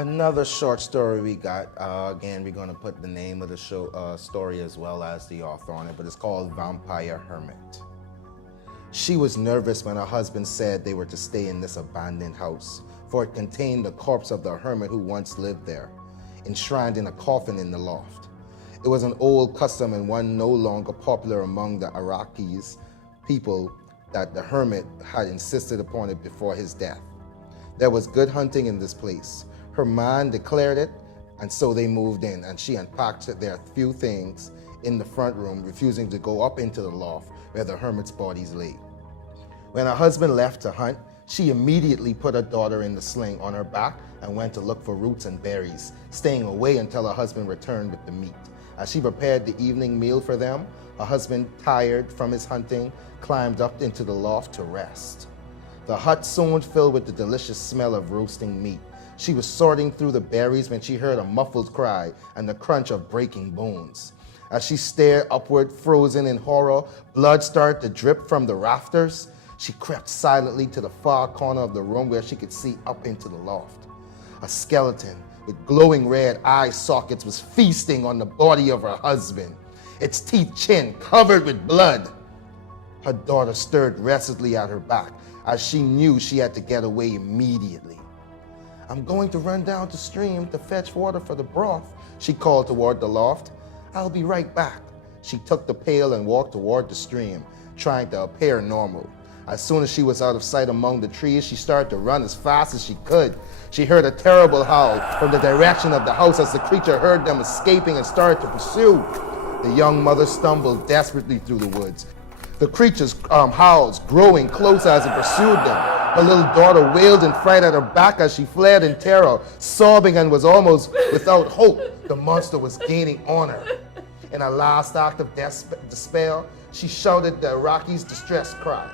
Another short story we got. Again, we're going to put the name of the story as well as the author on it, but it's called Vampire Hermit. She was nervous when her husband said they were to stay in this abandoned house, for it contained the corpse of the hermit who once lived there, enshrined in a coffin in the loft. It was an old custom and one no longer popular among the Iraqis people that the hermit had insisted upon it before his death. There was good hunting in this place. Her man declared it, and so they moved in, and she unpacked their few things in the front room, refusing to go up into the loft where the hermit's bodies lay. When her husband left to hunt, she immediately put her daughter in the sling on her back and went to look for roots and berries, staying away until her husband returned with the meat. As she prepared the evening meal for them, her husband, tired from his hunting, climbed up into the loft to rest. The hut soon filled with the delicious smell of roasting meat. She was sorting through the berries when she heard a muffled cry and the crunch of breaking bones. As she stared upward, frozen in horror, blood started to drip from the rafters. She crept silently to the far corner of the room where she could see up into the loft. A skeleton with glowing red eye sockets was feasting on the body of her husband, its teeth chin covered with blood. Her daughter stirred restlessly at her back as she knew she had to get away immediately. "I'm going to run down the stream to fetch water for the broth," she called toward the loft. "I'll be right back." She took the pail and walked toward the stream, trying to appear normal. As soon as she was out of sight among the trees, she started to run as fast as she could. She heard a terrible howl from the direction of the house as the creature heard them escaping and started to pursue. The young mother stumbled desperately through the woods, the creature's howls growing closer as it pursued them. Her little daughter wailed in fright at her back as she fled in terror, sobbing and was almost without hope. The monster was gaining on her. In a last act of despair, she shouted the Iraqi's distress cry,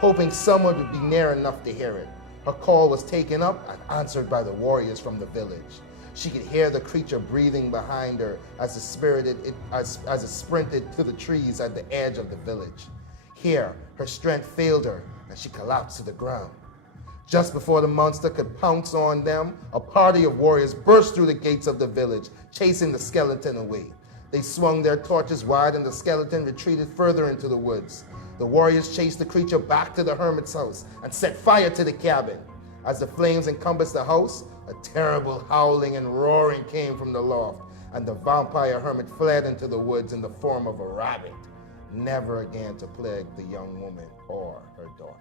hoping someone would be near enough to hear it. Her call was taken up and answered by the warriors from the village. She could hear the creature breathing behind her as it sprinted to the trees at the edge of the village. Here, her strength failed her, and she collapsed to the ground. Just before the monster could pounce on them, a party of warriors burst through the gates of the village, chasing the skeleton away. They swung their torches wide, and the skeleton retreated further into the woods. The warriors chased the creature back to the hermit's house and set fire to the cabin. As the flames encompassed the house, a terrible howling and roaring came from the loft, and the vampire hermit fled into the woods in the form of a rabbit, never again to plague the young woman or her daughter.